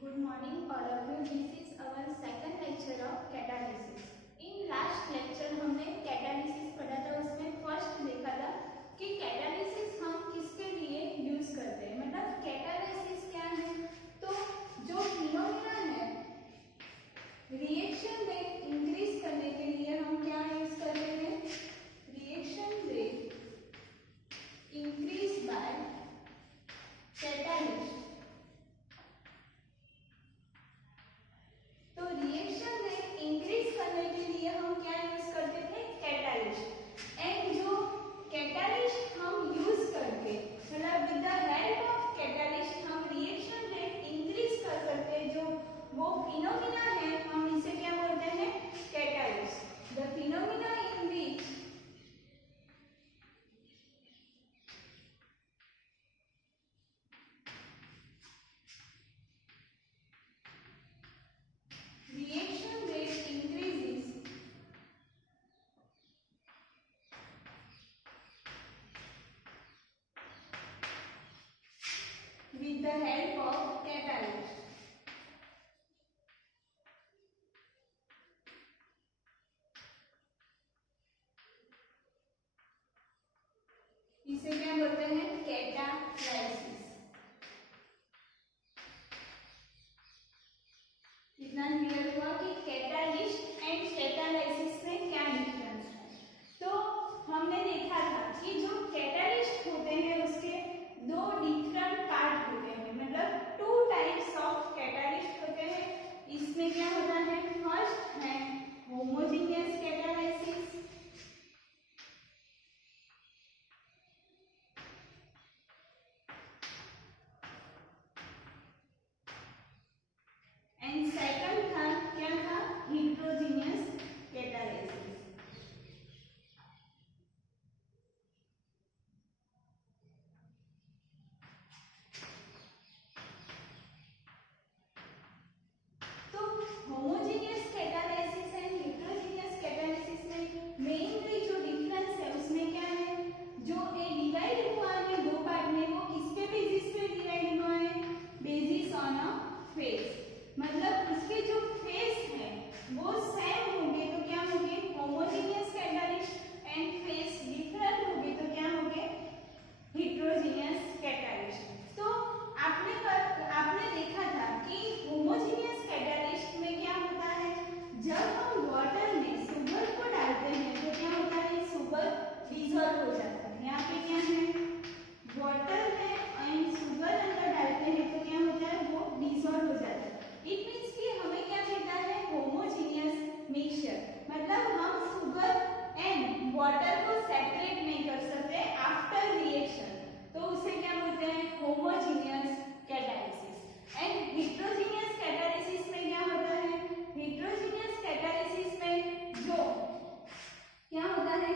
Good morning all of you. This is our second lecture of catalysis. In last lecture हमने catalysis पढ़ा था, उसमें first देखा था कि catalysis हम किसके लिए यूज करते हैं, मतलब catalysis क्या है। तो जो फिनोमिना है रिएक्शन रेट इंक्रीज करने के लिए हम क्या यूज करते हैं, reaction rate increase by catalyst. तो रिएक्शन रेट इंक्रीज करने के लिए हम क्या यूज करते थे, कैटालिस्ट। एंड जो कैटालिस्ट हम यूज करके मतलब with the help of catalyst हम रिएक्शन रेट इंक्रीज कर सकते हैं। जो वो फिनोमिना है हम इसे क्या बोलते हैं, catalyst. The phenomena in which reaction rate increases with the help of catalyst। इसे क्या बोलते हैं, कैटालाइसिस। इतना क्लियर हुआ कि कैटालिस्ट एंड कैटालाइसिस में क्या डिफरेंस है। तो हमने देखा था कि जो कैटालिस्ट होते हैं उसके दो डिफरेंट पार्ट होते हैं, मतलब टू टाइप्स ऑफ कैटालिस्ट होते हैं। इसमें क्या होता है, फर्स्ट है होमोजेनियस कैटालाइसिस, एंड सेकंड था क्या था, हेटेरोजेनियस कैटालाइसिस। तो homogeneous catalysis and heterogeneous catalysis में मेनली जो डिफरेंस है उसमें क्या है, जो ये डिवाइड हुआ है दो पार्ट में, वो किसके बेसिस पे डिवाइड हुआ है, बेसिस ऑन अ फेज। मतलब उसके जो फेस है वो सेम होंगे तो क्या होंगे, homogeneous catalyst, and face different होंगे तो क्या होंगे, हेटेरोजेनियस कैटालिस्ट। तो आपने देखा था कि होमोजेनियस कैटालिस्ट में क्या होता है, जब हम वाटर में शुगर को डालते हैं तो क्या होता है, शुगर डिसॉल्व हो जाता है। यहाँ पे क्या है, वाटर है एंड शुगर अंदर डालते हैं तो क्या होता है, वो डिसॉल्व हो जाता है। इट मीन्स कि हमें क्या मिलता है, होमोजेनियस मिक्सचर। मतलब हम शुगर एंड वाटर को सेपरेट नहीं कर सकते आफ्टर रिएक्शन, तो उसे क्या बोलते हैं, homogeneous catalysis. And heterogeneous catalysis में क्या होता है, हेटेरोजेनियस कैटालिसिस में जो क्या होता है,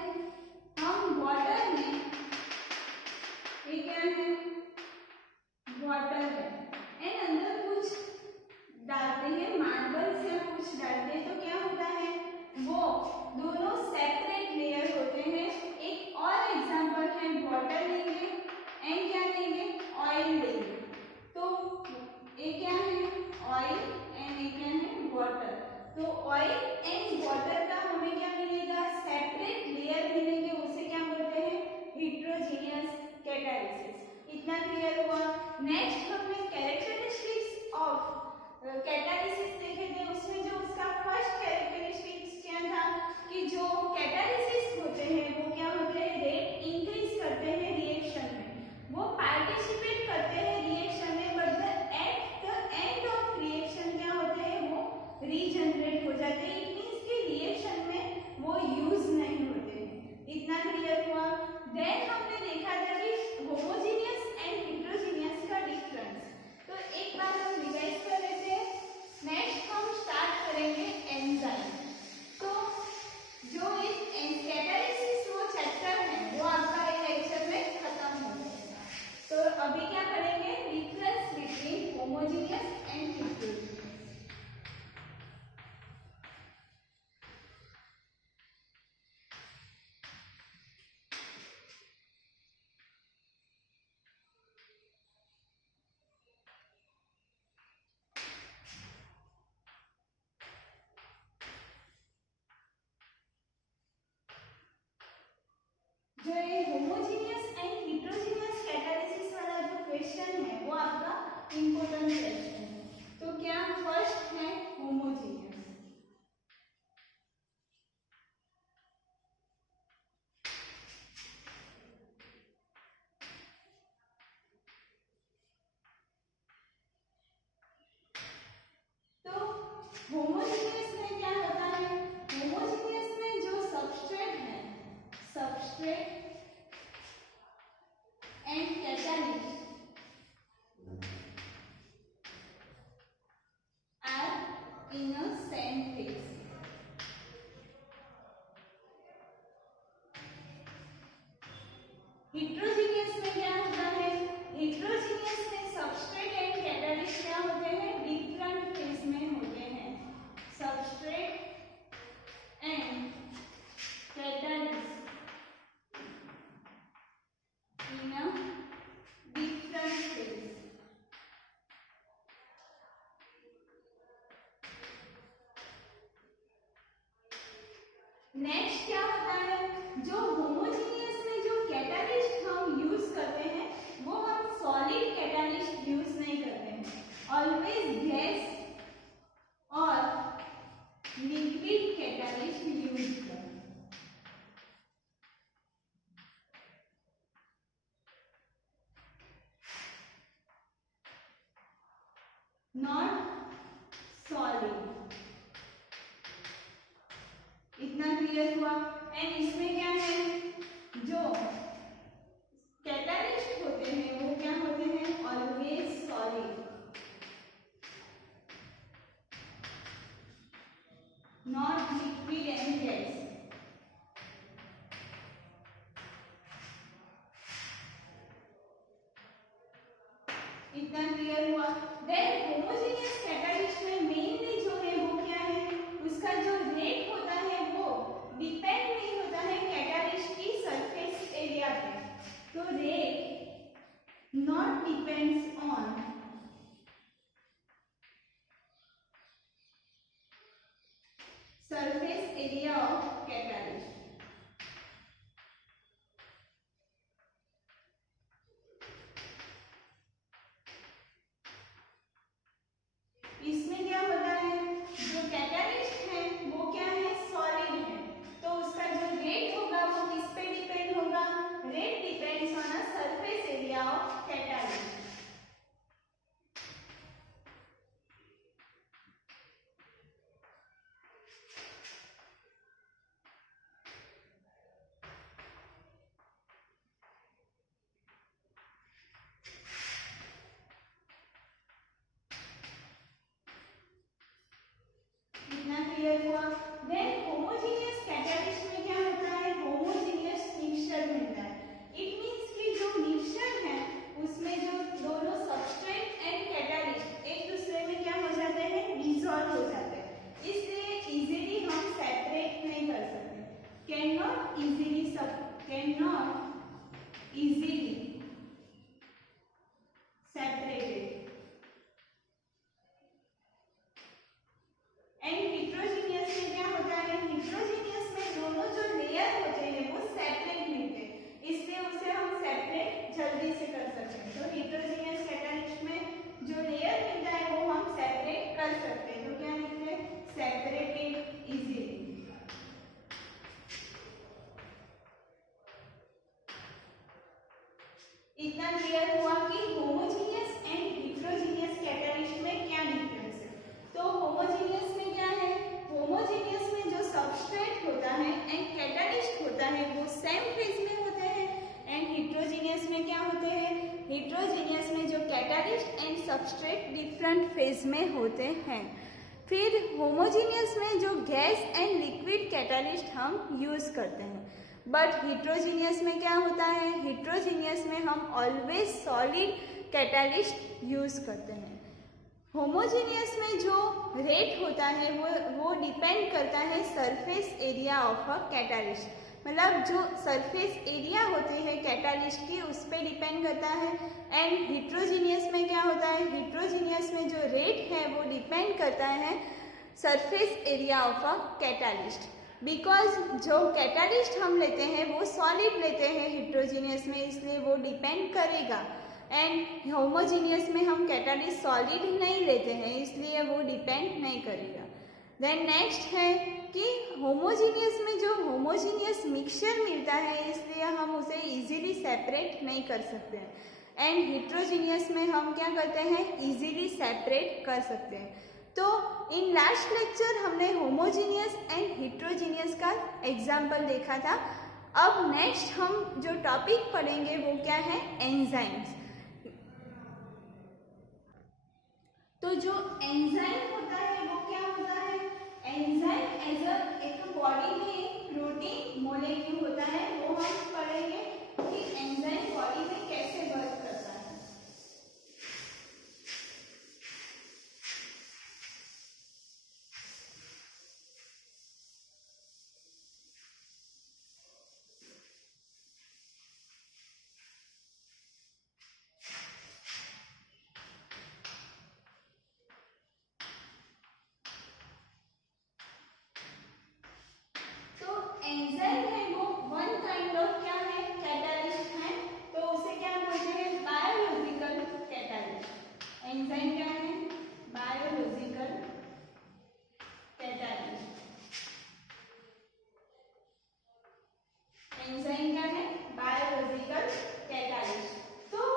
हम वाटर में, ये क्या है, वाटर है एंड अंदर कुछ डालते हैं, मार्बल्स या कुछ डालते हैं, तो क्या होता है, वो दोनों सेपरेट लेयर होते हैं। एक और एग्जांपल है, वाटर लेंगे एंड क्या लेंगे, ऑयल लेंगे। तो ये क्या है, ऑयल एंड ये क्या है, वाटर। तो ऑयल एंड वाटर का हमें क्या मिलेगा, सेपरेट लेयर मिलेंगे, उसे क्या बोलते हैं, हेटेरोजेनियस कैटालिसिस। इतना क्लियर हुआ। नेक्स्ट हमने कैरेक्टरिस्टिक्स ऑफ कैटालिसिस देखे थे। उसमें जो उसका फर्स्ट कैरेक्टरिस्टिक्स क्या था कि जो कैटालिसिस होते हैं वो क्या होते हैं, रेट इंक्रीज करते हैं रिएक्शन में, वो पार्टिसिपेट करते हैं रिएक्शन में, but at the end of reaction क्या होते हैं, वो रीजनरेट हो जाते हैं। इट मींस कि रिएक्शन में वो यूज नहीं होते हैं। इतना क्लियर हुआ। देन हमने देखा था कि होमोजेनियस एंड हेटेरोजेनियस का डिफरेंस। तो एक बार हम रिवाइज कर लेते हैं। नेक्स्ट हम स्टार्ट करेंगे एंजाइम। तो जो इस कैटालिसिस वो चैप्टर है वो आपका एक लेक्चर में खत्म हो जाएगा। तो अभी क्या करेंगे, difference between homogeneous and heterogeneous. जो ये होमोजीनियस एंड हिट्रोजीनियस कैटालिसिस वाला जो क्वेश्चन है वो आपका इम्पोर्टेंट क्वेश्चन है। तो क्या फर्स्ट है होमोजीनियस। होमोजीनियस में क्या होता है, होमोजीनियस में जो सबस्ट्रेट है, substrate and catalyst are in a same phase. Heterogeneous में क्या होता है, हिट्रोजीनियस में सबस्ट्रेट एंड कैटालिस्ट क्या होते हैं, डिफरेंट फेज में होते हैं। Substrate and catalyst in a different phase. Next क्या होता है, जो होमोजीनियस में जो कैटालिस्ट हम यूज करते हैं वो हम सॉलिड कैटालिस्ट यूज नहीं करते हैं, ऑलवेज गैस और लिक्विड कैटालिस्ट यूज करते हैं। Not solid. इतना क्लियर हुआ। एंड इसमें क्या है, जो कैटालिस्ट होते हैं वो क्या होते हैं, always solid, not liquid and gas. इतना क्लियर हुआ। देन होमोजेनियस कैटालिस्ट में मेनली जो है वो क्या है, उसका जो रेट होता है वो डिपेंड नहीं होता है कैटालिस्ट की सरफेस एरिया पे। तो rate not depends on surface area of catalyst। इसमें क्या होता है, जो कैटालिस्ट है वो क्या है, सॉलिड है, तो उसका जो रेट होगा वो किस पे डिपेंड होगा, rate depends on a surface area of catalyst. Clear हुआ। देन होमोजेनियस कैटालिस्ट में क्या होता है, होमोजेनियस मिक्सचर मिलता है। इट मींस कि जो मिक्सचर है उसमें जो दोनों सबस्ट्रेट एंड कैटालिस्ट एक दूसरे में क्या हो जाते हैं, डिसॉल्व हो जाते हैं, इसलिए इजीली हम सेपरेट नहीं कर सकते, can not easily separated. And heterogeneous में क्या होता है, हिट्रोजीनियस में दोनों जो लेयर होते हैं वो सेपरेट मिलते हैं, इसलिए उसे हम सेपरेट जल्दी से कर सकते हैं। तो हिट्रोजीनियस कैटालिस्ट में जो लेयर मिलता है वो हम सेपरेट कर सकते हैं। तो क्या लिखते हैं, सेपरेटेड इजीली। इतना क्लियर हुआ कि होमोजीनियस एंड हिट्रोजीनियस कैटालिस्ट में क्या डिफरेंस है। तो होमोजीनियस में क्या है, होमोजीनियस में जो सबस्ट्रेट होता है एंड कैटालिस्ट होता है वो सेम फेज में होते हैं, एंड हिट्रोजीनियस में क्या होते हैं, हिट्रोजीनियस में जो catalyst and substrate different phase में होते हैं। फिर होमोजीनियस में जो गैस एंड लिक्विड कैटालिस्ट हम यूज करते हैं, बट हिट्रोजीनियस में क्या होता है, हिट्रोजीनियस में हम ऑलवेज सॉलिड कैटालिस्ट यूज करते हैं। होमोजीनियस में जो रेट होता है वो डिपेंड करता है surface area of a catalyst, मतलब जो सरफेस एरिया होती है कैटालिस्ट की उस पर डिपेंड करता है। एंड हिट्रोजीनियस में क्या होता है, हिट्रोजीनियस में जो रेट है वो डिपेंड करता है surface area of a catalyst. Because जो कैटालिस्ट हम लेते हैं वो सॉलिड लेते हैं हेट्रोजीनियस में, इसलिए वो डिपेंड करेगा। एंड होमोजीनियस में हम कैटालिस्ट सॉलिड नहीं लेते हैं, इसलिए वो डिपेंड नहीं करेगा। देन नेक्स्ट है कि होमोजीनियस में जो होमोजीनियस मिक्सचर मिलता है, इसलिए हम उसे इजीली सेपरेट नहीं कर सकते हैं। एंड हेट्रोजीनियस में हम क्या करते हैं, इजीली सेपरेट कर सकते हैं। तो इन लास्ट लेक्चर हमने होमोजीनियस एंड हेट्रोजीनियस का एग्जाम्पल देखा था। अब नेक्स्ट हम जो टॉपिक पढ़ेंगे वो क्या है, एंजाइम्स। तो जो एंजाइम होता है वो क्या होता है, एंजाइम एज एक बॉडी में एक प्रोटीन मॉलिक्यूल होता है, वो हम पढ़ेंगे कि एंजाइम बॉडी में कैसे वर्क करता है। एंजाइम है वो वन काइंड ऑफ क्या है, कैटालिस्ट है, तो उसे क्या बोलते हैं, बायोलॉजिकल कैटालिस्ट। एंजाइम क्या है, बायोलॉजिकल कैटालिस्ट। एंजाइम क्या है, बायोलॉजिकल कैटालिस्ट। तो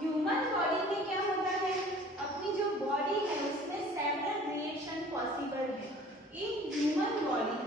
ह्यूमन बॉडी में क्या होता है, अपनी जो बॉडी है उसमें सेवरल रिएक्शन पॉसिबल है। In human body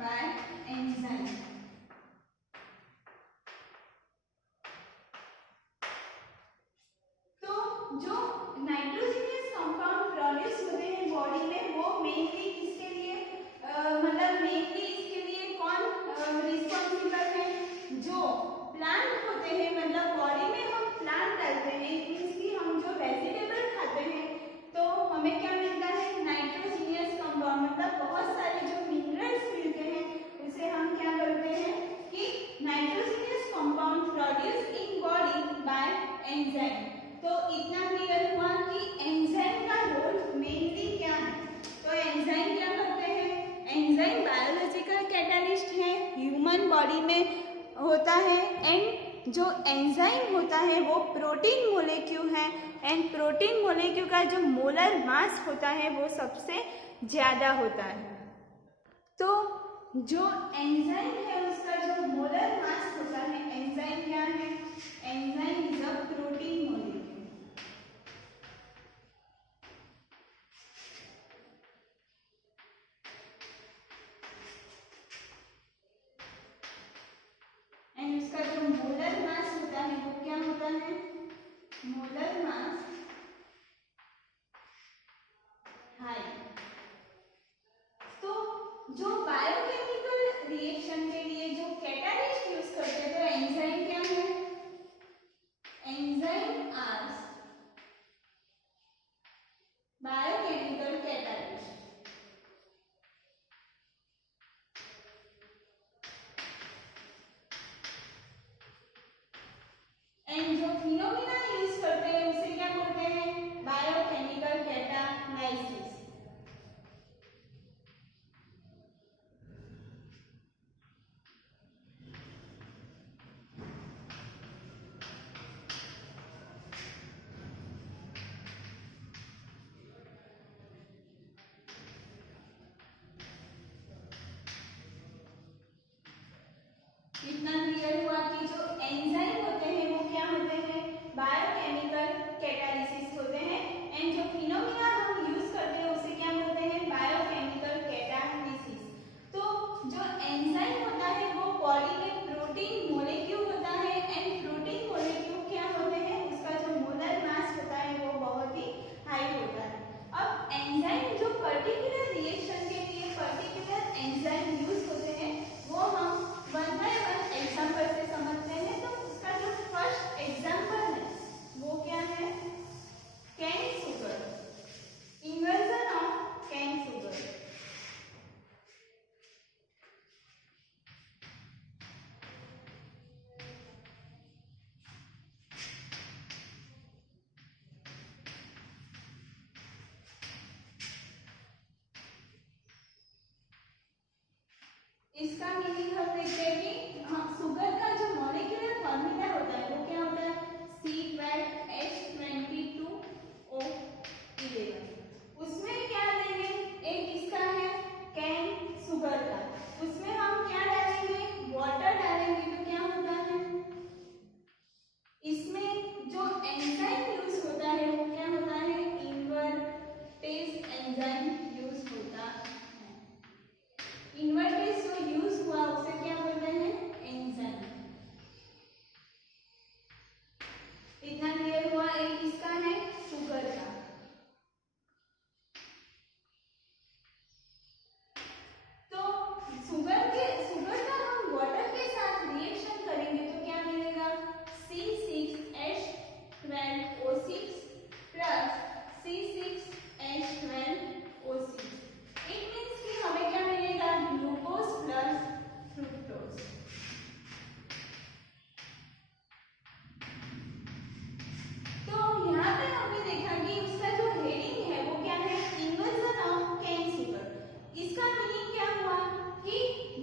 by enzyme। तो जो नाइट्रोजनियस कंपाउंड प्रोड्यूस होते हैं बॉडी में, वो मेनली किसके लिए, मतलब मेनली इसके लिए कौन रिस्पॉन्सिबल है, जो प्लांट होते हैं, मतलब बॉडी में हम प्लांट डालते हैं, मींस कि हम जो वेजिटेबल खाते हैं तो हमें क्या मिलता है, नाइट्रोजनियस कंपाउंड, मतलब बहुत सारे जो मिनरल्स मिलते हैं उसे हम क्या करते हैं कि nitrogenous compound produce in body by enzyme. तो इतना क्लियर हुआ कि एंजाइम का रोल मेनली क्या है। तो एंजाइम क्या करते हैं, एंजाइम बायोलॉजिकल कैटालिस्ट है, ह्यूमन बॉडी में होता है। एंड जो एंजाइम होता है वो प्रोटीन मोलेक्यूल है, एंड प्रोटीन मोलेक्यूल का जो मोलर मास होता है वो सबसे ज़्यादा होता है। तो जो एंजाइम है उसका जो मोलर मास होता है, एंजाइम क्या है, enzyme is a protein molecule. And उसका जो मोलर मास होता है वो क्या होता है, मोलर मास रिएक्शन के लिए जो कैटालिस्ट यूज करते हैं, तो एंजाइम क्या है? Enzyme are biochemical catalyst. And जो फिनोमिना यूज करते हैं उसे क्या बोलते हैं? Biochemical catalysis. इतना क्लियर हुआ कि जो एंजाइम होते हैं वो क्या होते हैं? बायोकेमिकल कैटालिसिस होते हैं। एंड जो फिनोमिना हम यूज करते हैं उसे क्या बोलते हैं? Biochemical catalysis. तो जो एंजाइम होता है वो बॉडी में प्रोटीन मॉलिक्यूल होता है। एंड प्रोटीन मॉलिक्यूल क्या होते हैं? उसका जो मोलर मास होता है वो बहुत ही हाई होता है। अब एंजाइम जो पर्टिकुलर रिएक्शन के लिए पर्टिकुलर एंजाइम यूज होते हैं वो हम वन बाय वन एग्जाम्पल से समझते हैं। तो उसका जो फर्स्ट एग्जाम्पल है वो क्या है? Cane sugar, inversion of cane sugar. इसका मीनिंग हम देखते हैं कि शुगर का जो मॉलिक्यूलर फॉर्मूला होता है वो क्या होता है? C12H22O11। उसमें क्या लेंगे? एक इसका है कैन शुगर का, उसमें हम क्या डालेंगे? वाटर डालेंगे। तो क्या होता है? इसमें जो एंजाइम यूज होता है वो क्या होता है? इन्वर्टेज एंजाइम यूज होता है। इन्वर्टेज जो यूज हुआ उसे क्या बोलते हैं? एंजाइम। इतना क्लियर हुआ? एक इसका है शुगर का। तो शुगर का हम वाटर के साथ रिएक्शन करेंगे तो क्या मिलेगा? C6H12O6 plus C6H12O6। It means कि हमें क्या मिलेगा? Glucose plus fructose. तो यहाँ पे हमने देखा कि उसका जो हेडिंग है वो क्या है? Inversion of cane sugar. इसका मीनिंग क्या हुआ कि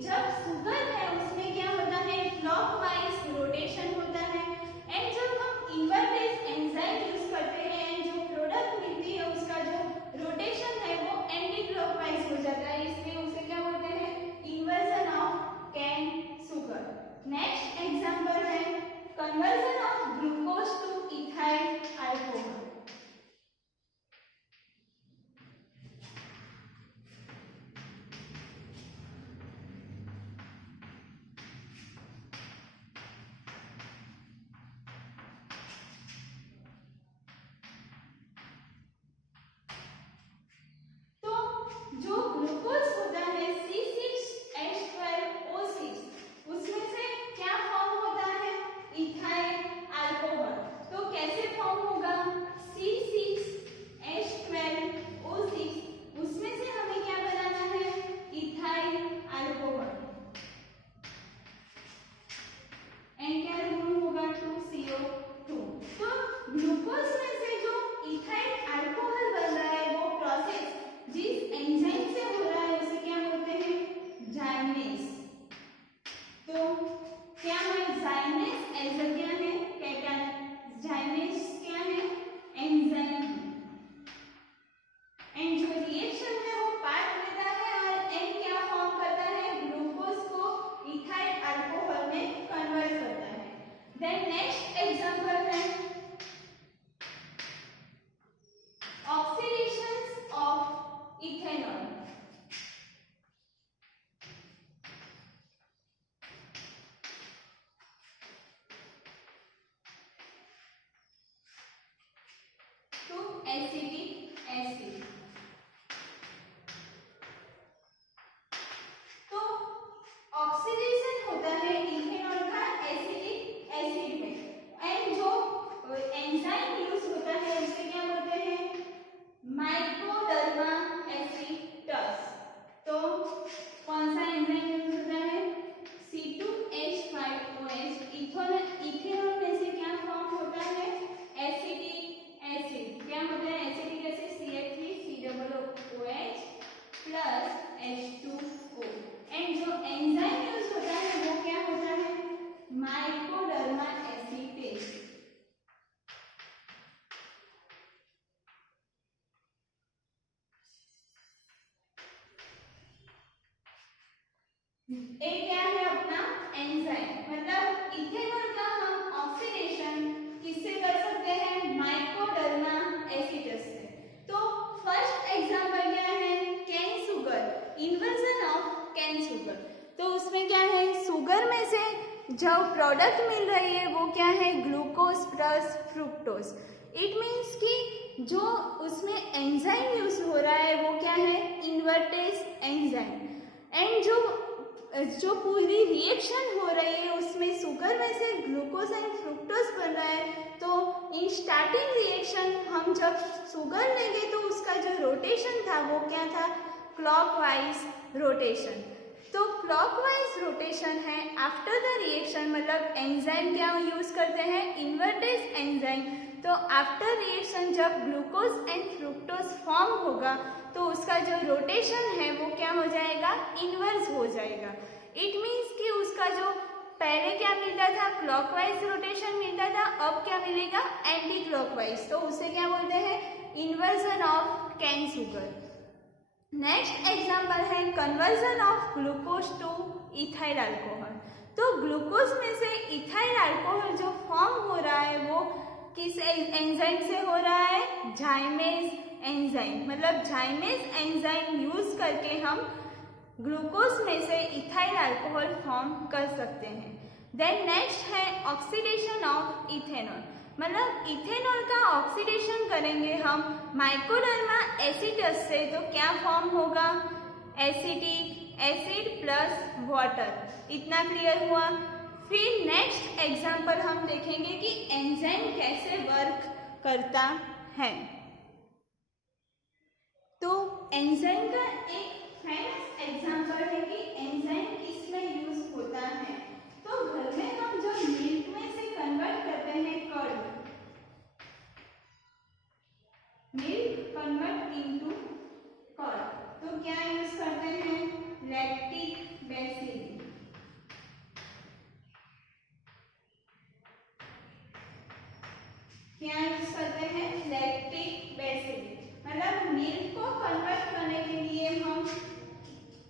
जब शुगर है उसमें क्या होता है? क्लॉकवाइज रोटेशन होता है। एंड जब हम इन्वर्टेज एंजाइम यूज करते हैं एंड जो प्रोडक्ट मिलती है उसका जो रोटेशन है वो एंटी क्लॉकवाइज हो जाता है, इसलिए उसे क्या बोलते हैं? Inversion of cane sugar. Next example है conversion of glucose to ethyl alcohol. तो जो ग्लूकोज होता है C6H12O6 उसमें से क्या फॉर्म होता है? Ethyl alcohol. तो कैसे फॉर्म होगा? C6H12O6 उसमें से हमें क्या बनाना है? Ethyl alcohol. एंड क्या गुण होगा? 2CO2। तो ग्लूकोज में से जो इथाइल अल्कोहल बन रहा है वो प्रोसेस जिस एंजाइम से हो रहा है उसे क्या बोलते हैं? जाइमेस। तो क्या है? जाइमेस एज क्या है? जाइमेस क्या है? एंजाइम। एंड जो रिएक्शन है वो पार्ट लेता है और एंड क्या फॉर्म करता है? ग्लूकोज को इथाइल अल्कोहल में कन्वर्ट करता है। देन नेक्स्ट एग्जांपल है oxidation of ethanol. To acetic acid. तो एसिड में। एंड जो एंजाइम यूज होता है उसे क्या बोलते हैं, माइकोडर्मा एसिटस। तो कौन सा एंजाइम यूज होता है, C2H5OH। इथेनॉल में से क्या फॉर्म होता है, एसिटिक एसिड। क्या होता है acetic acid, CH3COOH plus H2O। And जो एंजाइम यूज होता है वो क्या होता है, माइकोडर्मा एसिटेज। एक क्या है अपना एंजाइम, मतलब इथेनॉल का हम ऑक्सीडेशन किससे कर सकते हैं, माइकोडर्मा एसिटस से। तो फर्स्ट एग्जांपल क्या है, cane sugar, inversion of cane sugar. तो उसमें क्या है, शुगर में से जो प्रोडक्ट मिल रही है वो क्या है, glucose plus fructose. It means कि जो उसमें एंजाइम यूज हो रहा है वो क्या है, इन्वर्टेज एंजाइम। एंड जो पूरी रिएक्शन हो रही है उसमें शुगर में से ग्लूकोज एंड फ्रुक्टोज बन रहा है। तो इन स्टार्टिंग रिएक्शन हम जब शुगर लेंगे तो उसका जो रोटेशन था वो क्या था, क्लॉकवाइज रोटेशन। तो क्लॉकवाइज रोटेशन है आफ्टर द रिएक्शन, मतलब एंजाइम क्या यूज करते हैं, इन्वर्टेज एंजाइम। तो आफ्टर रिएक्शन जब ग्लूकोज एंड फ्रुक्टोज फॉर्म होगा तो उसका जो रोटेशन है वो क्या हो जाएगा, इन्वर्स हो जाएगा। इट मीन्स कि उसका जो पहले क्या मिलता था, क्लॉकवाइज रोटेशन मिलता था, अब क्या मिलेगा, एंटी क्लॉकवाइज। तो उसे क्या बोलते हैं, inversion of cane sugar. Next example है conversion of glucose to ethyl alcohol. तो ग्लूकोज में से इथाइल अल्कोहल जो फॉर्म हो रहा है वो किस एंजाइम से हो रहा है, जाइमेज एंजाइम। मतलब जाइमेज एंजाइम यूज करके हम ग्लूकोज में से इथाइल अल्कोहल फॉर्म कर सकते हैं। देन नेक्स्ट है ऑक्सीडेशन ऑफ इथेनॉल, मतलब इथेनॉल का ऑक्सीडेशन करेंगे हम माइकोडर्मा एसिटस से तो क्या फॉर्म होगा, एसिटिक एसिड प्लस वाटर। इतना क्लियर हुआ। फिर नेक्स्ट एग्जाम्पल हम देखेंगे कि एंजाइम कैसे वर्क करता है। तो एंजाइम का एक फेमस एग्जाम्पल है कि एंजाइम किसमें यूज होता है। तो घर में हम जो मिल्क में से कन्वर्ट करते हैं curd, milk convert into curd, तो क्या यूज करते हैं, लैक्टिक बेसिली। क्या यूज करते हैं, लैक्टिक बेसिली। मतलब मिल्क को कन्वर्ट करने के लिए हम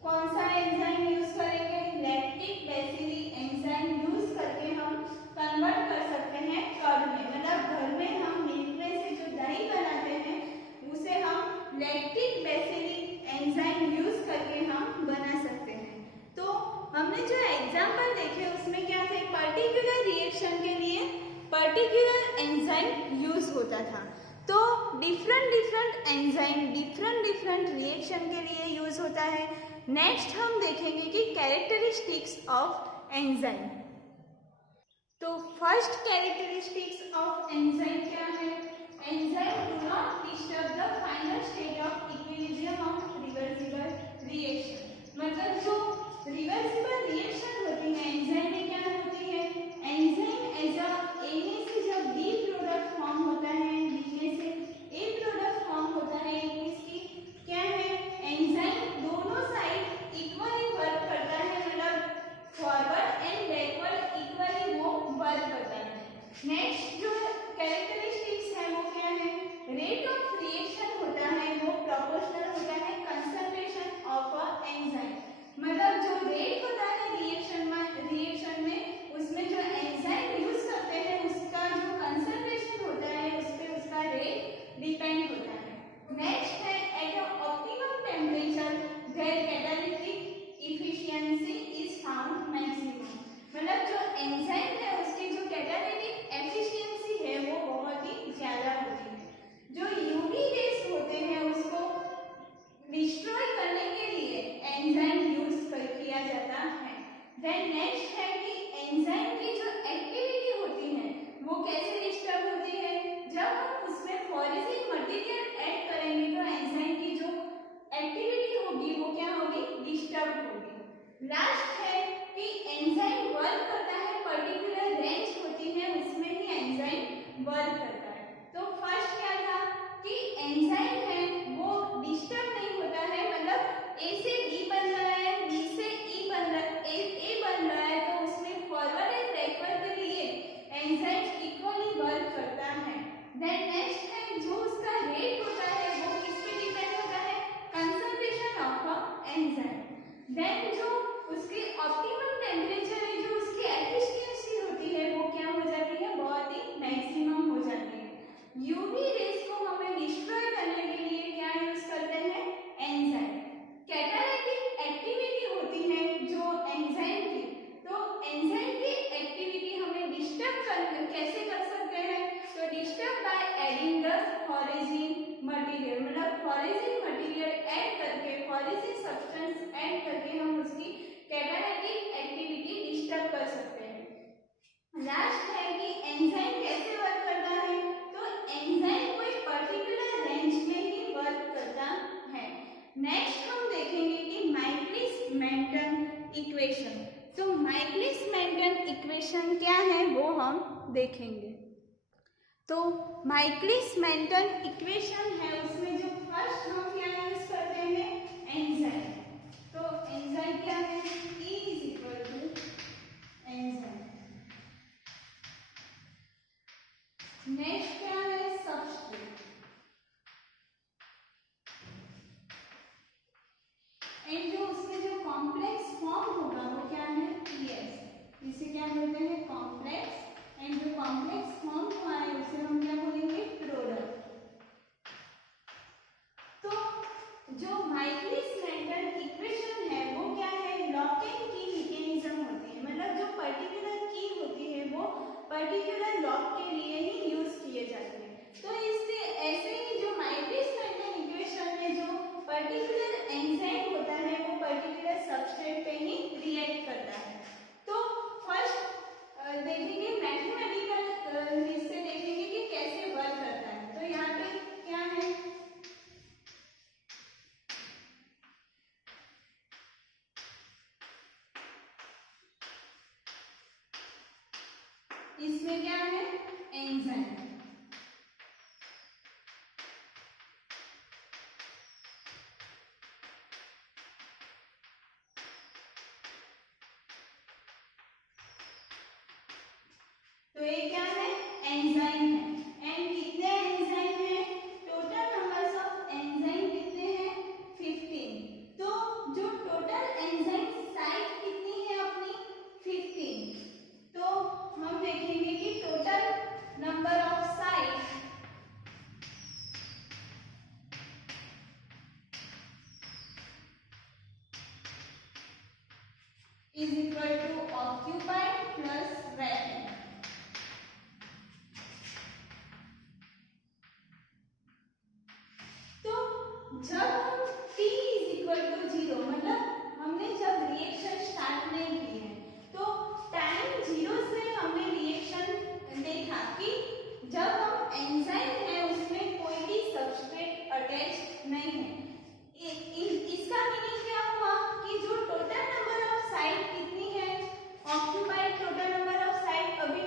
कौन सा एंजाइम यूज करेंगे, लैक्टिक बेसिली एंजाइम यूज करके हम कन्वर्ट कर सकते हैं कर्ड में। मतलब घर में हम मिल्क में से जो दही बनाते हैं उसे हम लैक्टिक बेसिली एंजाइम यूज करके हम बना सकते हैं। तो हमने जो एग्जाम्पल देखे उसमें क्या थे, पर्टिकुलर रिएक्शन के लिए पर्टिकुलर एंजाइम यूज होता था। तो डिफरेंट एंजाइम डिफरेंट रिएक्शन के लिए यूज होता है। नेक्स्ट हम देखेंगे कि कैरेक्टरिस्टिक्स ऑफ एंजाइम। तो फर्स्ट कैरेक्टरिस्टिक्स ऑफ एंजाइम क्या है, enzyme do not disturb the final state of equilibrium of reversible reaction. मतलब जो रिवर्सिबल रिएक्शन होती है एंजाइम में क्या होती है, एंजाइम एज अ ए में से जब बी प्रोडक्ट फॉर्म होता है, बी में से ए प्रोडक्ट फॉर्म होता है, इसकी क्या है, एंजाइम दोनों साइड इक्वली वर्क करता है। मतलब फॉरवर्ड एंड बैकवर्ड इक्वली वो वर्क करता है। नेक्स्ट जो कैरेक्टरिस्टिक्स है वो क्या है, रेट ऑफ रिएक्शन होता है वो प्रोपोर्शनल होता है कंसंट्रेशन ऑफ अ एंजाइम। मतलब एंजाइम वर्क करता है पर्टिकुलर रेंज होती है उसमें ही एंजाइम वर्क करता है। तो फर्स्ट क्या था कि एंजाइम है वो डिस्टर्ब नहीं होता है, मतलब ए से बी बन रहा है, बी से ई बन रहा है, ए बन रहा है, तो उसमें फॉरवर्ड एंड बैकवर्ड के लिए एंजाइम इक्वली वर्क करता है। देन नेक्स्ट है जो उसका रेट होता है वो किस पे डिपेंड होता है, concentration of a enzyme. Then जो उसकी ऑप्टिमम टेम्परेचर है, जो उसकी एफिशिएंसी होती है वो क्या हो जाती है, बहुत ही मैक्सिमम हो जाती है। यूवी रेज को हमें डिस्ट्रॉय करने के लिए क्या यूज करते हैं, एंजाइम। कैटालिटिक एक्टिविटी होती है जो एंजाइम की, तो एंजाइम की एक्टिविटी हमें डिस्टर्ब कैसे कर सकते हैं, तो disturb by adding the foreign material, मतलब फॉरेजिन मटेरियल ऐड करके, फॉरेजिन सब्सटेंस ऐड करके हम उसकी कैटालिटिक एक्टिविटी डिस्टर्ब कर सकते हैं। लास्ट है कि एंजाइम कैसे वर्क करता है, तो एंजाइम कोई पर्टिकुलर रेंज में ही वर्क करता है। नेक्स्ट हम देखेंगे कि माइकलिस मेंटन इक्वेशन। तो माइकलिस मेंटन इक्वेशन क्या है वो हम देखेंगे। तो माइकलिस मेंटन इक्वेशन है, उसमें जो फर्स्ट हम क्या यूज करते हैं, एंजाइम। तो एंजाइम क्या है, E is equal to enzyme. Next क्या है, सबस्ट्रेट। एंड जो उसमें जो कॉम्प्लेक्स फॉर्म होगा वो क्या है, PS। इसे क्या बोलते हैं, कॉम्प्लेक्स। एंड जो कॉम्प्लेक्स फॉर्म हुआ है उसे हम क्या बोलेंगे, प्रोडक्ट। तो जो माइकलिस मेंटन इक्वेशन है वो क्या है, लॉक एंड की मैकेनिज्म होती है, मतलब जो पर्टिकुलर की होती है वो पर्टिकुलर लॉक के लिए ही यूज किए जाते हैं। तो इससे ऐसे ही जो माइकलिस मेंटन इक्वेशन में जो पर्टिकुलर एंजाइम होता है वो पर्टिकुलर सबस्ट्रेट पे ही रिएक्ट करता है। तो फर्स्ट देखेंगे मैथमेटिकल, इससे देखेंगे कि कैसे वर्क करता है। तो यहाँ पे क्या है, इसमें क्या है, एंजाइम। तो ये क्या है, एंजाइम है। एंड कितने एंजाइम है, टोटल नंबर्स ऑफ एंजाइम कितने हैं, 15। तो जो टोटल एंजाइम साइट कितनी है अपनी, 15। तो हम देखेंगे कि total number of site is equal to occupied plus vacant. जब हम T इज इक्वल टू 0, मतलब हमने जब रिएक्शन स्टार्ट नहीं की है, तो टाइम 0 से हमने रिएक्शन देखा कि जब हम एंजाइम है उसमें कोई भी सबस्ट्रेट अटैच नहीं है। इसका मीनिंग क्या हुआ कि जो टोटल नंबर ऑफ साइट कितनी है, occupied total number of site अभी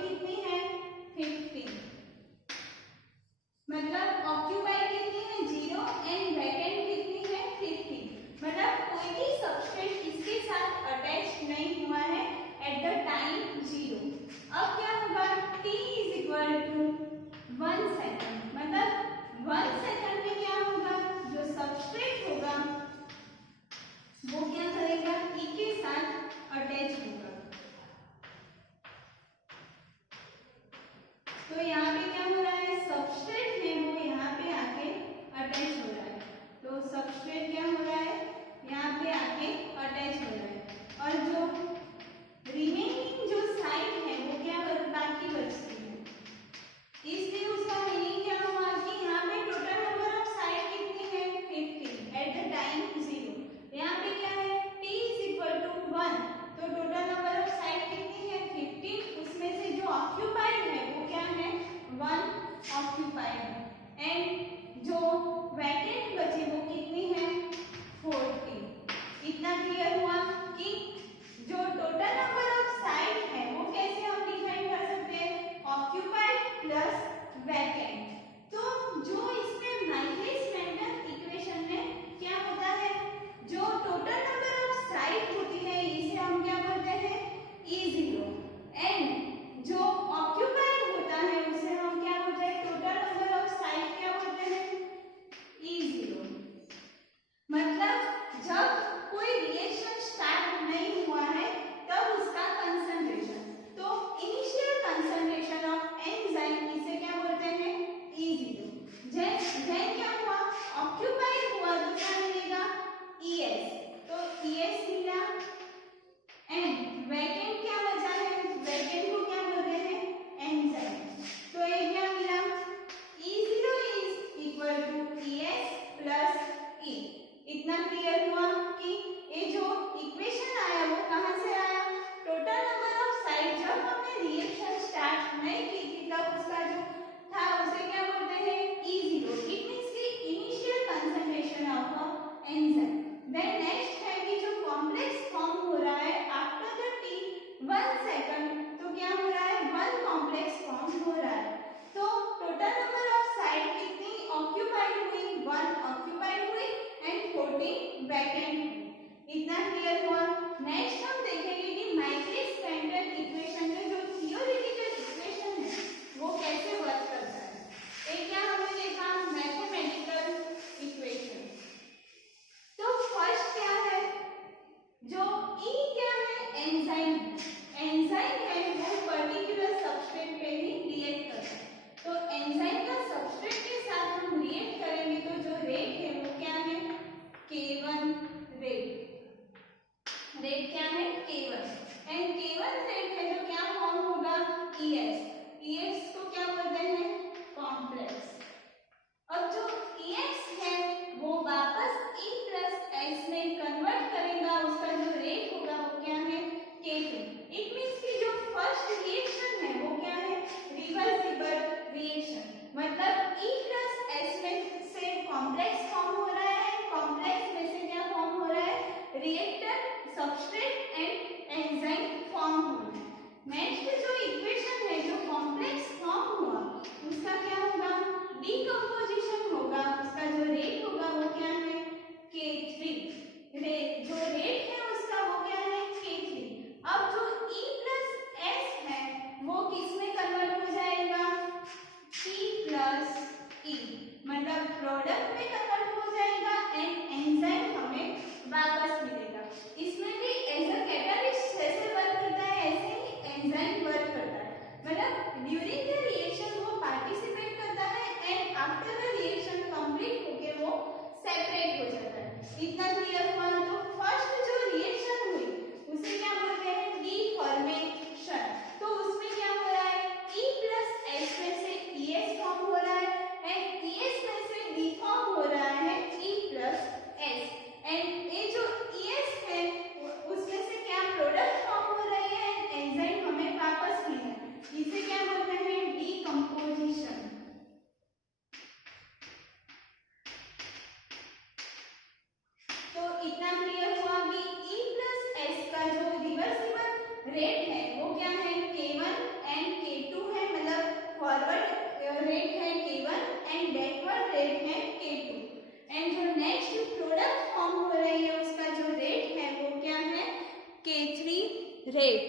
रेट।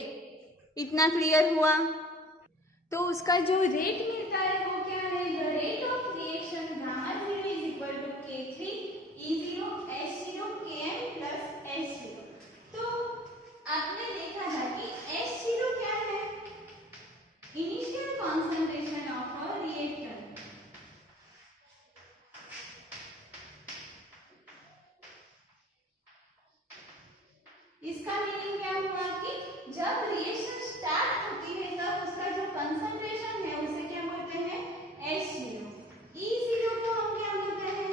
इतना क्लियर हुआ? तो उसका जो रेट मिलता है वो क्या है? The rate of reaction gamma 0 is equal to K3 E0 H0 Km plus H0। तो आपने देखा था कि H0 क्या है? Initial concentration of a reactant. इसका मीनिंग क्या हुआ कि जब रिएक्शन स्टार्ट होती है तब उसका जो कंसंट्रेशन है उसे क्या बोलते हैं? H0। E0 को हम क्या बोलते हैं?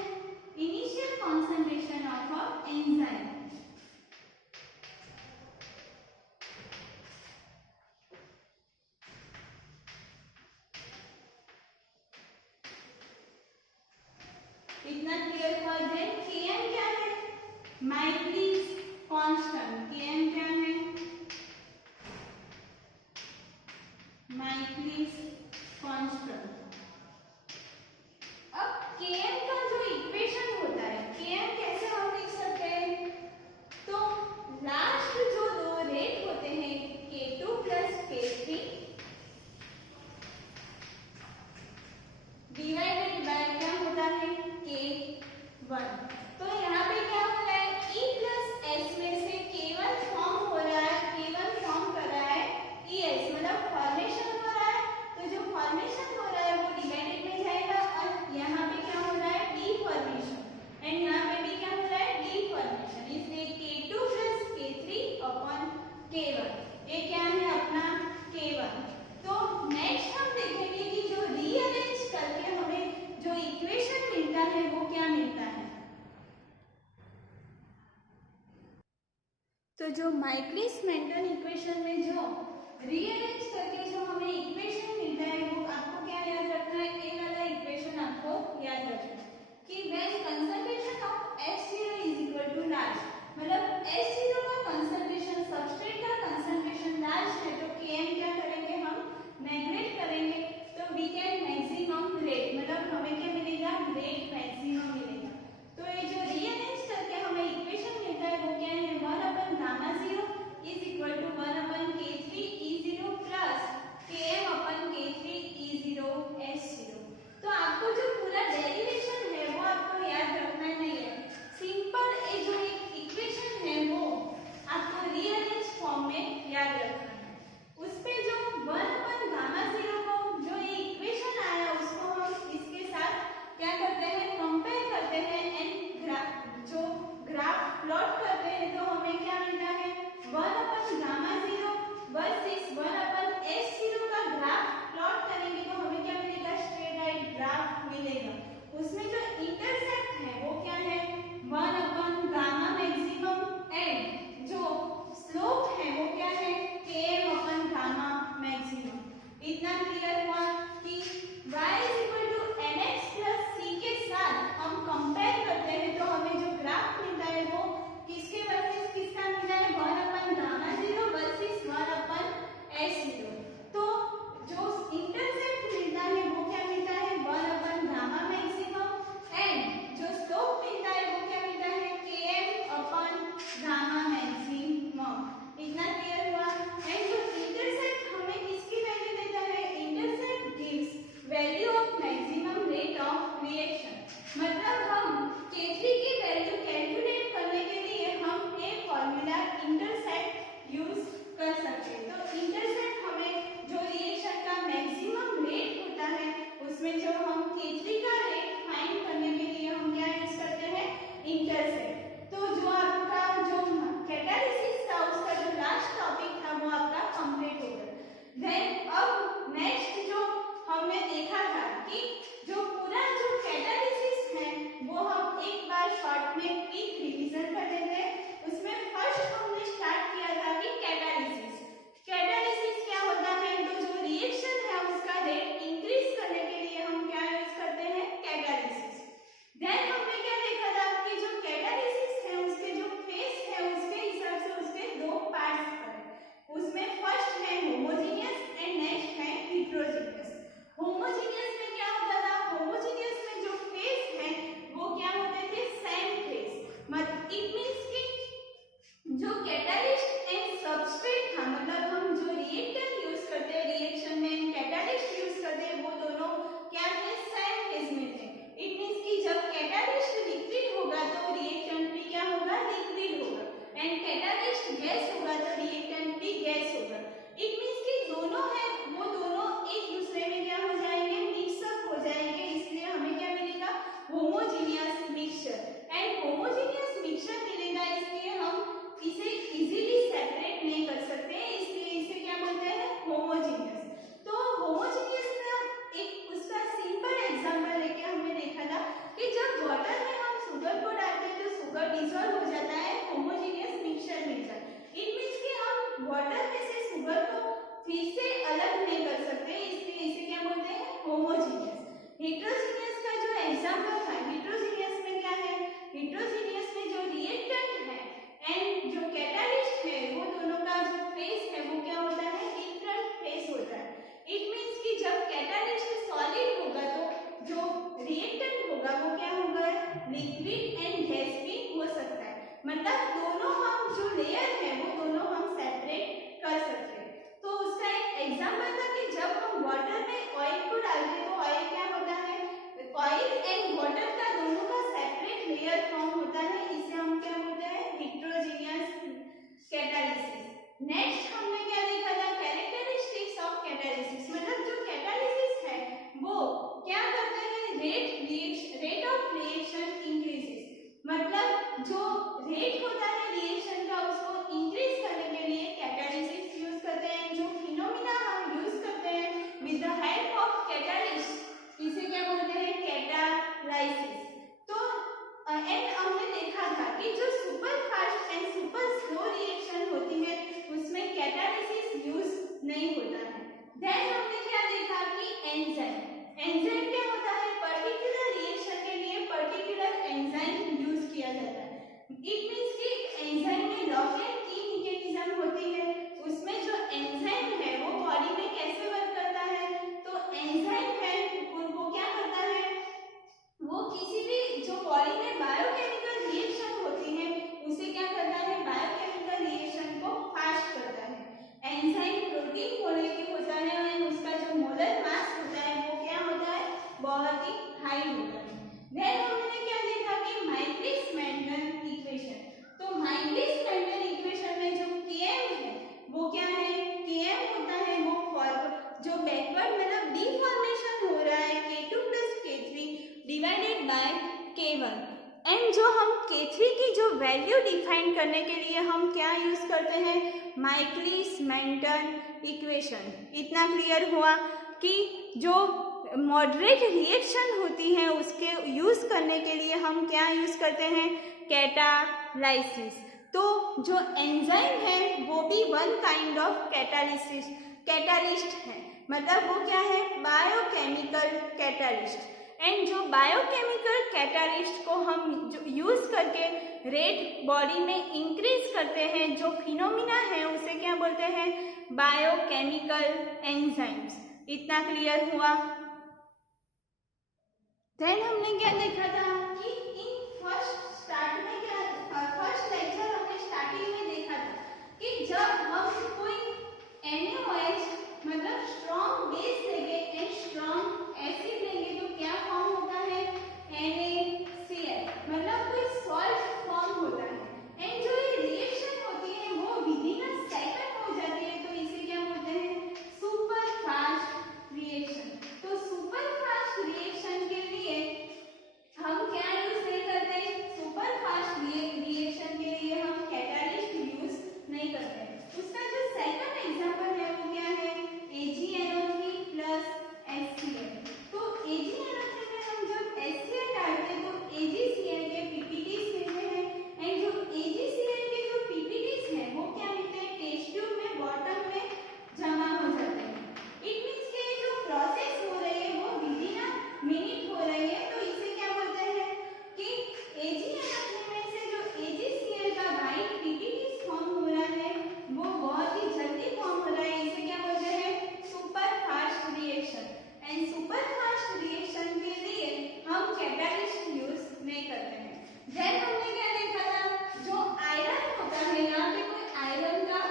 Initial concentration of a enzyme. इतना क्लियर हुआ? देन Km क्या है? Michaelis constant. Km क्या है? Michaelis constant. अब Km का जो इक्वेशन होता है, Km कैसे हम लिख सकते हैं? तो लास्ट जो दो रेट होते हैं K2 plus K3 divided by क्या होता है? K1। तो यहाँ पे क्या हो रहा है? E प्लस S में से K1 फॉर्म हो रहा है, K1 फॉर्म कर रहा है ES, मतलब फॉर्मेशन हो रहा है। तो जो फॉर्मेशन हो रहा है वो डिवाइडेड में जाएगा और यहाँ पे क्या हो रहा है? डीफॉर्मेशन। एंड यहाँ पे भी क्या हो रहा है? डीफॉर्मेशन। इसलिए K2 plus K3 upon K1। ये क्या है? अपना K1। तो नेक्स्ट हम देखेंगे कि जो रीअरेंज करके हमें जो इक्वेशन मिलता है वो क्या मिलता है। तो जो माइकलिस मेंटन इक्वेशन में जो रीअरेंज करके जो हमें इक्वेशन मिलता है वो आपको क्या याद रखना है? ए वाला इक्वेशन आपको याद रखना है कि when concentration of H0 is equal to large, मतलब H0 का कंसंट्रेशन, सबस्ट्रेट का कंसंट्रेशन लार्ज है तो Km क्या करेंगे? हम नेग्लेक्ट करेंगे। तो वी कैन मैक्सिमम रेट, मतलब हमें क्या मिलेगा? रेट मैक्सिमम मिलेगा। तो ये जो रीअरेंज करके हमें इक्वेशन मिलता है वो क्या है? 1 upon gamma 0 is equal to 1 upon K3 E0 plus Km upon K3 E0 H0। तो आपको जो पूरा डेरिवेशन है वो आपको याद रखना नहीं है। सिंपल ये जो एक इक्वेशन है वो आपको रीअरेंज फॉर्म में याद रखना है। उस पे जो 1 अपन गामा 0 को जो ये इक्वेशन आया उसको हम इसके साथ क्या करते हैं? कंपेयर करते हैं एंड जो ग्राफ प्लॉट करते हैं तो हमें क्या मिलता है? 1 अपन गामा 0 वर्सेस 1 अपन H0 का ग्राफ प्लॉट करेंगे तो हमें क्या मिलेगा? स्ट्रेट लाइन ग्राफ मिलेगा। उसमें जो इंटरसेप्ट है वो क्या है? 1 अपन गामा मैक्सिमम एंड जो स्लोप है वो क्या है? Km upon gamma maximum. इतना क्लियर हुआ कि y is equal to mx plus c के साथ हम कंपेयर करते हैं तो हमें जो ग्राफ मिलता है वो किसके वर्सेस किसका मिलता है? 1 अपन गामा 0 वर्सेस 1 अपन H0। तो जो इंटरसेप्ट मिलता है वो क्या मिलता है? 1 अपन गामा मैक्सिमम एंड जो स्लोप मिलता है वो क्या मिलता है? Km upon gamma maximum. इतना क्लियर हुआ? एंड जो इंटरसेप्ट हमें किसकी वैल्यू देता है? Intercept gives value of maximum rate of reaction. मतलब हम K3 की वैल्यू कैलकुलेट करने के लिए हम एक फॉर्मूला इंटरसेप्ट यूज कर सकते हैं। तो इंटरसेप्ट हमें जो रिएक्शन का मैक्सिमम रेट होता है उसमें जो हम K3 का रेट फाइंड करने के लिए हम क्या यूज करते हैं? इंटरसेप्ट। तो जो आपका जो कैटालिसिस था उसका जो लास्ट टॉपिक था वो आपका कंप्लीट हो गया। देन अब नेक्स्ट जो हमने देखा था कि जो पूरा जो कैटालिसिस है वो हम एक बार शॉर्ट में क्विक रिवीजन कर लेते हैं। उसमें फर्स्ट हमने स्टार्ट किया था कि कैटालिसिस। कैटालिसिस क्या होता है? तो जो रिएक्शन है उसका रेट इंक्रीज करने के लिए हम क्या यूज करते हैं? कैटालिसिस। देन हमने क्या देखा था कि जो कैटालिसिस है उसके जो फेस है उसके हिसाब से उसके दो पार्ट्स करें। वाटर में से शुगर को फिर से अलग नहीं कर सकते, इसलिए इसे क्या बोलते हैं, होमोजीनियस। हेट्रोजीनियस का जो एग्जांपल था, हेट्रोजीनियस में क्या है, हेट्रोजीनियस में जो रिएक्टेंट है एंड जो कैटालिस्ट है वो दोनों का जो फेस है वो क्या होता है, डिफरेंट फेस होता है। इट मींस कि जब कैटालिस्ट सॉलिड होगा तो जो रिएक्टेंट होगा वो क्या होगा, लिक्विड एंड गैस भी हो सकता है। मतलब दोनों हम जो लेयर है वो दोनों हम सेपरेट कर सकते हैं। तो उसका एक एग्जांपल था कि जब हम वाटर में ऑयल को डालते हैं तो ऑयल क्या होता है, ऑयल एंड वाटर का दोनों का सेपरेट लेयर फॉर्म होता है, इसे हम क्या बोलते हैं, हेट्रोजीनियस कैटालिसिस। नेक्स्ट हमने क्या देखा था, कैरेक्टरिस्टिक्स ऑफ कैटालिसिस। मतलब जो कैटालिसिस है वो क्या करते हैं, रेट ऑफ रिएक्शन इंक्रीजेस। मतलब जो रेट होता है रिएक्शन का उसको इंक्रीज करने के लिए कैटालिसिस यूज करते हैं। जो फिनोमिना हम यूज करते हैं with the help of catalyst, इसे क्या बोलते हैं, कैटालाइसिस। तो एंड हमने देखा था कि जो super fast and super slow reaction होती है उसमें कैटालिसिस यूज नहीं होता है। देन हमने क्या देखा कि एंजाइम, एंजाइम क्या होता है, पर्टिकुलर रिएक्शन के लिए पर्टिकुलर एंजाइम यूज किया जाता है। इट मींस कि एंजाइम में लॉक-इन की मैकेनिज्म होती है, उसमें जो एंजाइम है वो बॉडी में कैसे वर्क करता है, तो एंजाइम है उनको क्या करता है, वो किसी भी जो बॉडी में बायोकेमिकल रिएक्शन होती है उसे क्या करता है, बायोकेमिकल रिएक्शन को फास्ट करता है। एंजाइम प्रोटीन मॉलिक्यूल होता है और उसका जो मोलर मास होता है वो क्या होता है, बहुत ही हाई होता है। देन हमने क्या देखा कि माइकलिस मेंटन इक्वेशन। तो माइकलिस मेंटन इक्वेशन में जो Km है वो क्या है, Km होता है वो फॉरवर्ड जो बैकवर्ड मतलब डिफॉर्मेशन हो रहा है K2 + K3 divided by K1। And जो हम K3 की जो वैल्यू डिफाइन करने के लिए हम क्या यूज करते हैं, माइकलिस मेंटन इक्वेशन। इतना क्लियर हुआ कि जो मॉडरेट रिएक्शन होती है उसके यूज करने के लिए हम क्या यूज करते हैं, कैटालाइसिस। तो जो एंजाइम है वो भी वन काइंड ऑफ कैटालिस्ट है। मतलब वो क्या है, बायोकेमिकल कैटालिस्ट। एंड जो बायोकेमिकल कैटालिस्ट को हम जो यूज करके रेट बॉडी में इंक्रीज करते हैं, जो फिनोमिना है उसे क्या बोलते हैं, बायोकेमिकल एंजाइम्स। इतना क्लियर हुआ। देन हमने क्या देखा था कि इन फर्स्ट लेक्चर हमने स्टार्टिंग में देखा था कि जब हम कोई NaOH मतलब स्ट्रॉन्ग बेस लेंगे एंड स्ट्रॉन्ग एसिड लेंगे तो क्या फॉर्म होता है, NaCl। मतलब कोई सॉल्ट फॉर्म होता है एंड जो ये रिएक्शन होती है वो विदिन अ सेकंड हो जाती है, तो इसे क्या बोलते हैं, सुपर फास्ट रिएक्शन। तो सुपर फास्ट रिएक्शन के लिए हम क्या यूज नहीं करते, सुपर फास्ट रिएक्शन के लिए हम कैटालिस्ट यूज नहीं करते। उसका जो सेकंड एग्जांपल है वो क्या है, AgNO3 + HCl। तो AgNO3 में हम जब HCl डालते हैं तो AgCl के PPTs मिलते हैं एंड जो AgCl के जो PPTs हैं वो क्या मिलते हैं, टेस्ट ट्यूब में बॉटम में जमा हो जाते हैं। इट मींस कि जो प्रोसेस हो रही है वो विदिन अ मिनट हो रही है, तो इसे क्या बोलते हैं कि AgNO3 में से जो AgCl का वाइट PPTs फॉर्म हो रहा है वो बहुत ही जल्दी फॉर्म हो रहा है, इसे क्या बोलते हैं, super fast reaction. And super fast reaction के लिए हम कैटालिस्ट यूज नहीं करते हैं। देन हमने क्या देखा था, जो आयरन होता है, यहाँ पे कोई आयरन का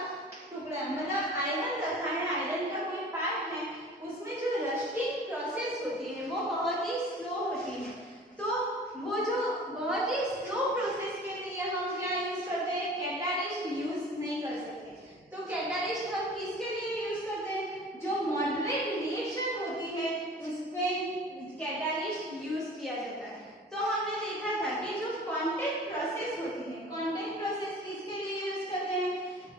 टुकड़ा मतलब आयरन रखा है, आयरन का कोई पार्ट है, उसमें जो रस्टिंग प्रोसेस होती है वो बहुत ही स्लो होती है। तो वो जो बहुत ही स्लो प्रोसेस के लिए हम क्या यूज करते हैं, कैटालिस्ट यूज नहीं कर सकते। तो कैटालिस्ट हम किसके लिए यूज करते हैं, जो मॉडरेट रिएक्शन होती है उसमें कैटालिस्ट यूज किया जाता है। तो हमने देखा था कि जो कांटेक्ट प्रोसेस होती है, कांटेक्ट प्रोसेस किसके लिए यूज करते हैं,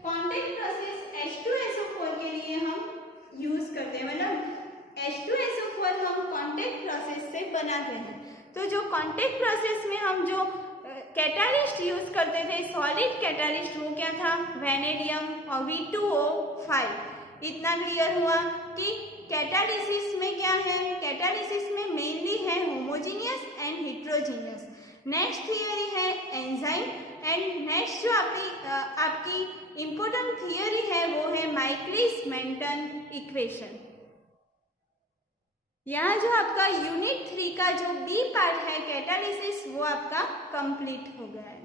कांटेक्ट प्रोसेस H2SO4 के लिए हम यूज करते हैं। मतलब H2SO4 हम कांटेक्ट प्रोसेस से बनाते हैं। तो जो कांटेक्ट प्रोसेस में हम जो कैटालिस्ट यूज करते थे, सॉलिड कैटालिस्ट, वो क्या था, वेनेडियम और V2O5। इतना क्लियर हुआ कि कैटालिसिस में क्या है, कैटालिसिस में मेनली है homogeneous and heterogeneous. Next theory है एंजाइम एंड नेक्स्ट जो आपकी इंपॉर्टेंट थियरी है वो है माइकलिस मेंटन इक्वेशन। यहाँ जो आपका यूनिट 3 का जो बी पार्ट है कैटालिसिस वो आपका कंप्लीट हो गया है।